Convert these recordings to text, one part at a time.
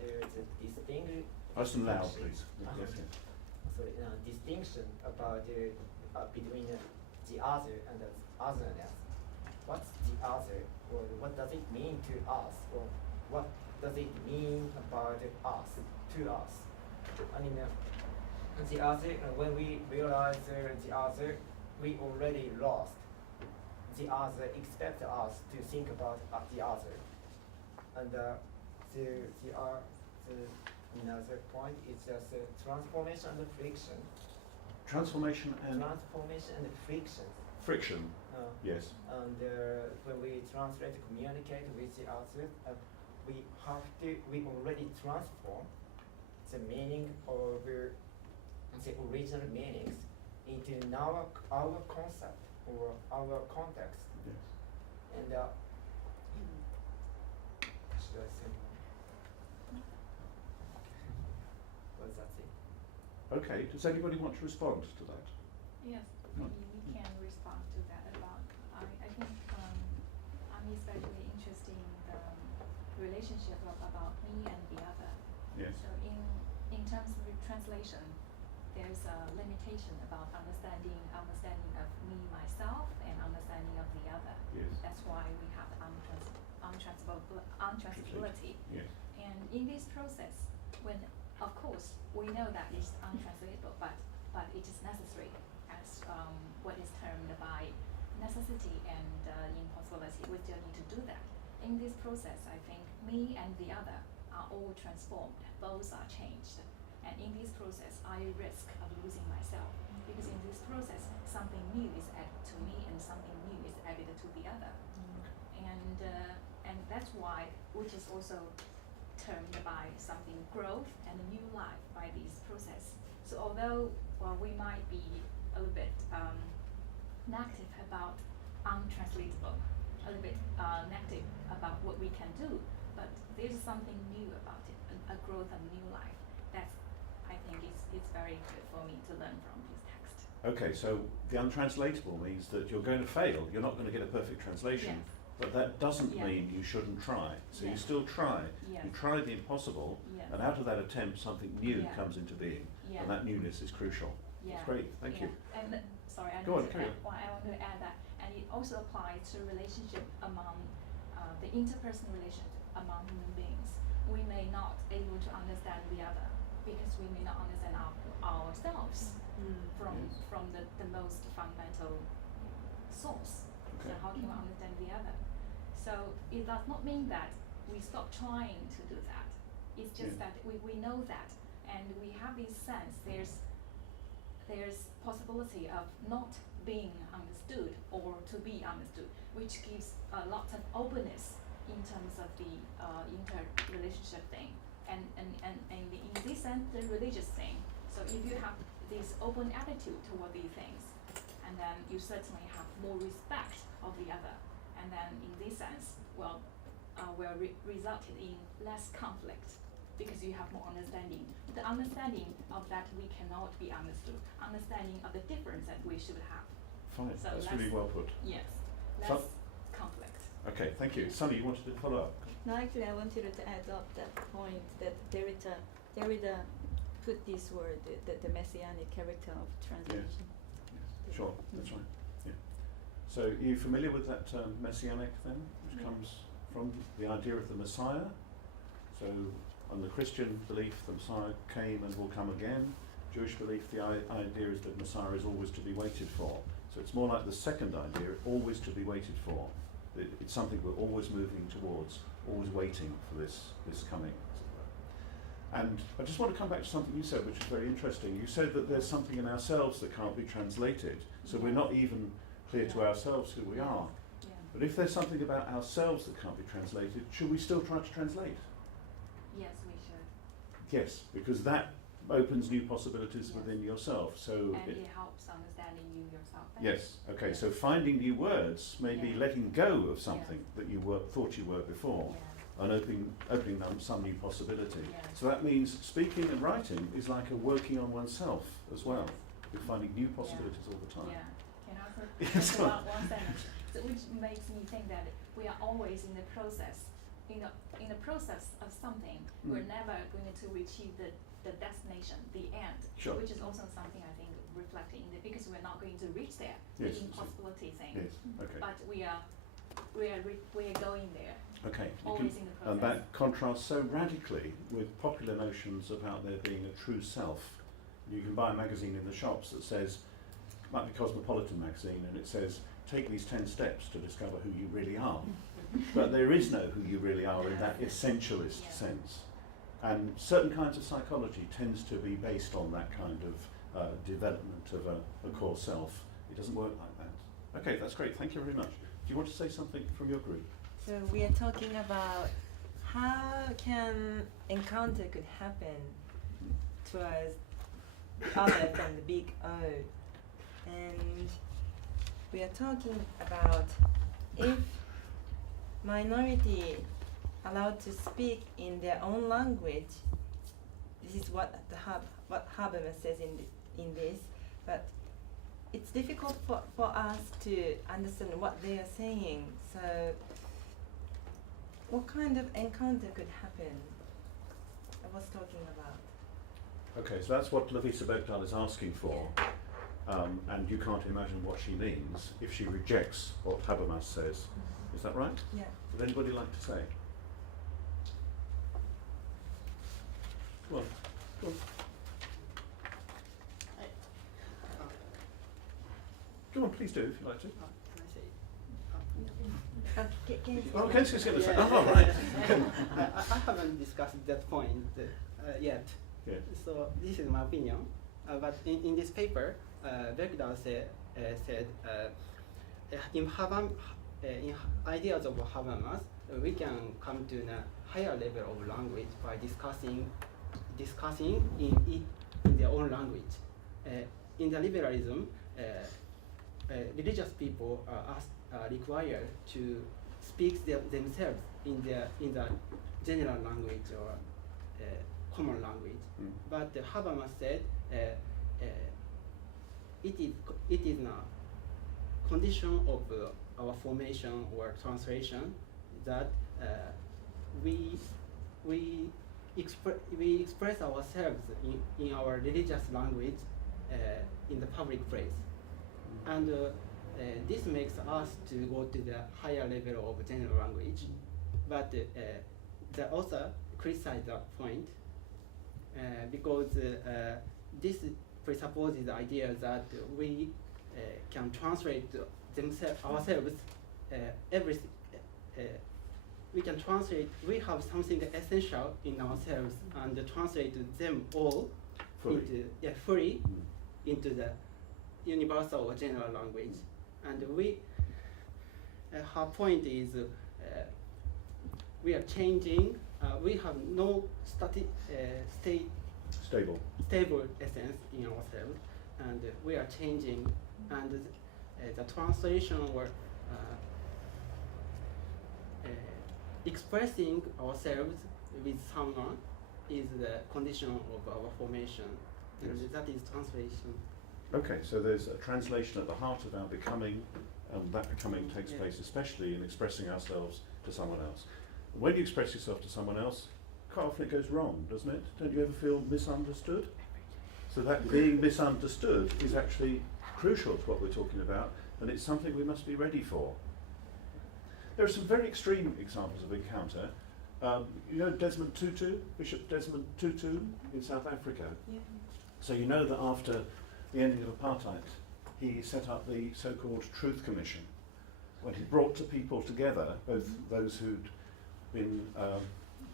the distinction. Nice and loud, please. Yes, yes. Sorry, distinction about between the other and the otherness. What's the other, or what does it mean to us, or what does it mean about us, to us? I mean, the other, when we realize the other, we already lost. The other expect us to think about the other, and the another point is just transformation and friction. Transformation and Transformation and friction. friction. Yes. And when we translate, communicate with the other, we already transform the meaning of the original meanings into our concept or our context. Yes. And should I say more? Well, that's it. Okay. Does anybody want to respond to that? Yes, maybe we can respond to that about, I think I'm especially interested in the relationship about me and the other. Yes. So in terms of translation, there's a limitation about understanding of me, myself, and understanding of the other. Yes. That's why we have untranslatability. Yes. And in this process, when, of course, we know that it's untranslatable, but it is necessary as what is termed by necessity and impossibility. We still need to do that. In this process, I think me and the other are all transformed. Both are changed. And in this process, I risk of losing myself, because in this process, something new is added to me and something new is added to the other. And that's why, which is also termed by something growth and a new life by this process. So although we might be a little bit negative about untranslatable, a little bit negative about what we can do, but there's something new about it, a growth and new life. That's, I think, it's very good for me to learn from this text. Okay, so the untranslatable means that you're going to fail. You're not going to get a perfect translation. Yes. But that doesn't Yeah. mean you shouldn't try. So you Yes. still try. Yes. You try the impossible, Yes. and out of that attempt, something new Yeah. comes into being. Yeah. And that newness is crucial. Yeah. That's great. Thank Yeah. you. And sorry, I Go on, need to carry add, well, I want to add that, and it also applies to relationship among the interpersonal relationship among human beings. We may not able to understand the other because we may not understand ourselves from Yes. the most fundamental source. Okay. So how can we understand the other? So it does not mean that we stop trying to do that. It's just Yeah. that we know that, and we have this sense there's possibility of not being understood or to be understood, which gives a lot of openness in terms of the interrelationship thing, and in this sense the religious thing. So if you have this open attitude toward these things, and then you certainly have more respect of the other, and then in this sense, will resulted in less conflict, because you have more understanding. The understanding of that we cannot be understood, understanding of the difference that we should have. Fine. So That's let's- really well put. Yes, So- less conflict. Okay, thank you. Sunny, you wanted to follow up? No, actually, I wanted to add up that point that Derrida put this word, the messianic character of translation. Yes. Sure, that's right. Yeah. So, are you familiar with that term messianic then, which Yeah. comes from the idea of the Messiah? So, on the Christian belief, the Messiah came and will come again. Jewish belief, the idea is that Messiah is always to be waited for. So it's more like the second idea, always to be waited for. It's something we're always moving towards, always waiting for this coming. And I just want to come back to something you said, which is very interesting. You said that there's something in ourselves that can't be translated, so we're not even clear to ourselves who we are. Yeah. But if there's something about ourselves that can't be translated, should we still try to translate? Yes, we should. Yes, because that opens new possibilities Yes. within yourself. So And it helps understanding you yourself better. yes, okay. So finding new words may be Yeah. letting go of something that you thought you were before, Yeah. and opening them some new possibility. Yeah. So that means speaking and writing is like a working on oneself as well. You're finding new possibilities all the time. Yeah. Can I Yes, also one sentence? So which makes me think that we are always in the process in the process of something, we're never going to achieve the destination, the end, Sure. which is also something I think reflected in the, because we're not going to reach there, Yes, the impossibility thing. Yes, okay. But we are going there. Okay. Always in the process. And that contrasts so radically with popular notions about there being a true self. You can buy a magazine in the shops that says, might be Cosmopolitan magazine, and it says, take these 10 steps to discover who you really are. But there is no who you really are in that essentialist sense. And certain kinds of psychology tends to be based on that kind of development of a core self. It doesn't work like that. Okay, that's great. Thank you very much. Do you want to say something from your group? So we are talking about how can encounter could happen towards the other than the big O. And we are talking about if minority allowed to speak in their own language, this is what Habermas says in this, but it's difficult for us to understand what they are saying. So what kind of encounter could happen? I was talking about. Okay, so that's what Lovisa Bergdahl is asking for. And you can't imagine what she means if she rejects what Habermas says. Is that right? Yeah. Would anybody like to say? Go on. Go on. Go on, please do, if you'd like to. Can you Oh, okay, so it's going to say, Yeah. oh, right. I haven't discussed that point yet. Yeah. So this is my opinion. But in this paper, Bergdahl said in ideas of Habermas, we can come to a higher level of language by discussing in their own language. In the liberalism, religious people are required to speak themselves in the general language or common language. But Habermas said it is a condition of our formation or translation that we express ourselves in our religious language in the public place. And this makes us to go to the higher level of general language. But the author criticized that point because this presupposes the idea that we can translate ourselves, everything. We can translate, we have something essential in ourselves and translate them all fully into the universal or general language. And her point is we are changing, we have no stable essence in ourselves, and we are changing, and the translation or expressing ourselves with someone is the condition of our formation, and that is translation. Okay, so there's a translation at the heart of our becoming, and that becoming takes place especially in expressing ourselves to someone else. When you express yourself to someone else, quite often it goes wrong, doesn't it? Don't you ever feel misunderstood? So that being misunderstood is actually crucial to what we're talking about, and it's something we must be ready for. There are some very extreme examples of encounter. You know Desmond Tutu, Bishop Desmond Tutu in South Africa? Yeah. So you know that after the ending of apartheid, he set up the so-called Truth Commission, when he brought the people together, both those who'd been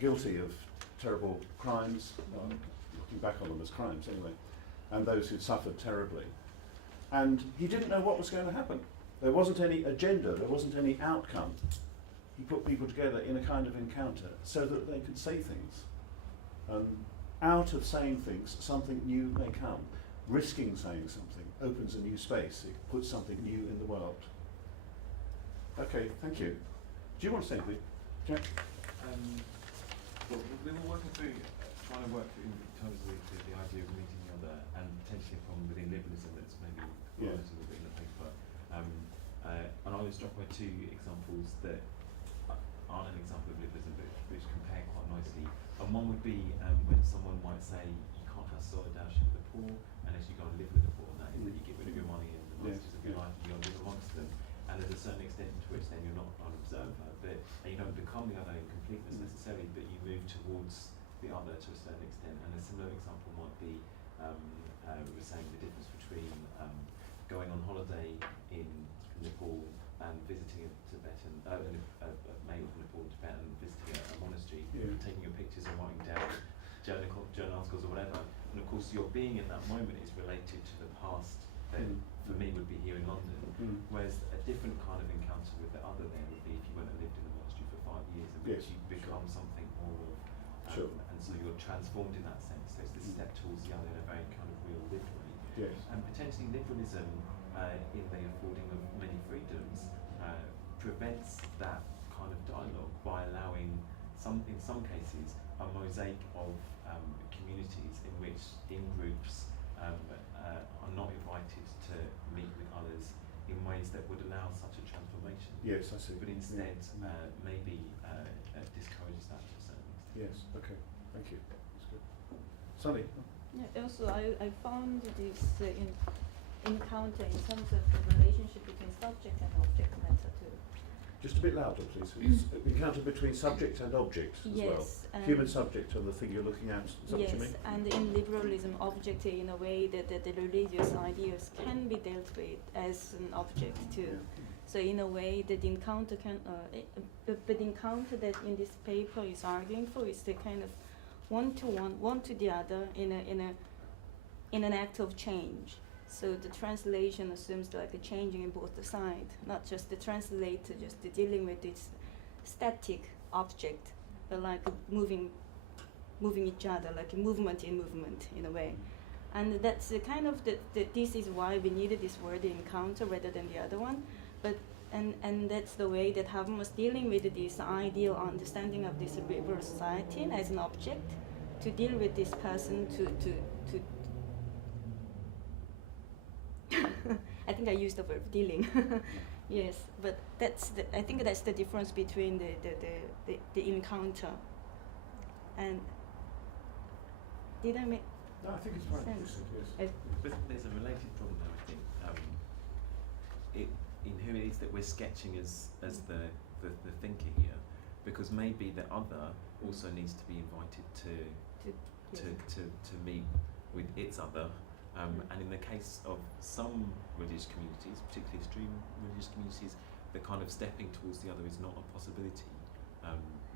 guilty of terrible crimes, looking back on them as crimes anyway, and those who'd suffered terribly. And he didn't know what was going to happen. There wasn't any agenda, there wasn't any outcome. He put people together in a kind of encounter so that they could say things. Out of saying things, something new may come. Risking saying something opens a new space. It puts something new in the world. Okay, thank you. Do you want to say anything, Jack? Well, we were working through, trying to work in terms of the idea of meeting the other, and potentially a problem within liberalism that's maybe related a bit in the paper. And I was struck by two examples that aren't an example of liberalism, but which compare quite nicely. And one would be when someone might say you can't have solidarity with the poor unless you go and live with the poor, and that is that you get rid of your money and the masters of your life and you go and live amongst them. And there's a certain extent to which then you're not an observer, but and you don't become the other in completeness necessarily, but you move towards the other to a certain extent. And a similar example might be we were saying the difference between going on holiday in Nepal and visiting a Tibetan, a male from Nepal, Tibet, and visiting a monastery, taking your pictures and writing down journal articles or whatever. And of course, your being in that moment is related to the past that for me would be here in London. Whereas a different kind of encounter with the other there would be if you went and lived in the monastery for 5 years, in which you become something more. And so you're transformed in that sense. So it's this step towards the other in a very kind of real lived way. And potentially liberalism, in the affording of many freedoms, prevents that kind of dialogue by allowing in some cases, a mosaic of communities in which in-groups are not invited to meet with others in ways that would allow such a transformation. Yes, I see. But instead, maybe discourages that to a certain extent. Yes, okay, thank you. That's good. Sunny? Yeah, also, I found this encounter in terms of the relationship between subject and object matter too. Just a bit louder, please. It's encounter between subject and object as well. Human subject and the thing you're looking at, is that what you mean? Yes, and in liberalism, object in a way that the religious ideas can be dealt with as an object too. So in a way, that encounter can, but encounter that in this paper is arguing for is the kind of one to the other in an act of change. So the translation assumes like a changing in both the sides, not just the translator just dealing with this static object, but like moving each other, like a movement in a way. And that's the kind of this is why we needed this word encounter rather than the other one. But and that's the way that Habermas dealing with this ideal understanding of this liberal society as an object, to deal with this person to I think I used the verb dealing. Yes, but I think that's the difference between the encounter and did I make No, I think it's fine. sense? Yes. But there's a related problem there, I think, in who it is that we're sketching as the thinker here, because maybe the other also needs to be invited to meet with its other. And in the case of some religious communities, particularly extreme religious communities, the kind of stepping towards the other is not a possibility,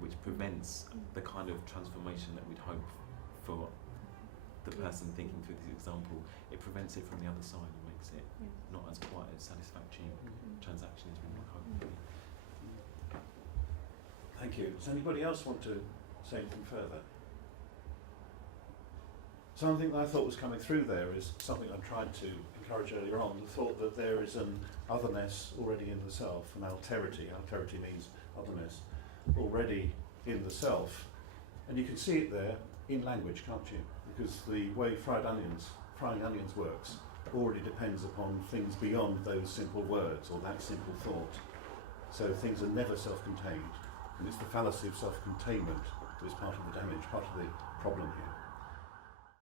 which prevents the kind of transformation that we'd hope for the person thinking through this example. It prevents it from the other side and makes it not as quite as satisfactory transaction as we might hope it would be. Thank you. Does anybody else want to say anything further? Something that I thought was coming through there is something I tried to encourage earlier on, the thought that there is an otherness already in the self, an alterity. Alterity means otherness, already in the self. And you can see it there in language, can't you? Because the way frying onions works already depends upon things beyond those simple words or that simple thought. So things are never self-contained. And it's the fallacy of self-containment that is part of the damage, part of the problem here.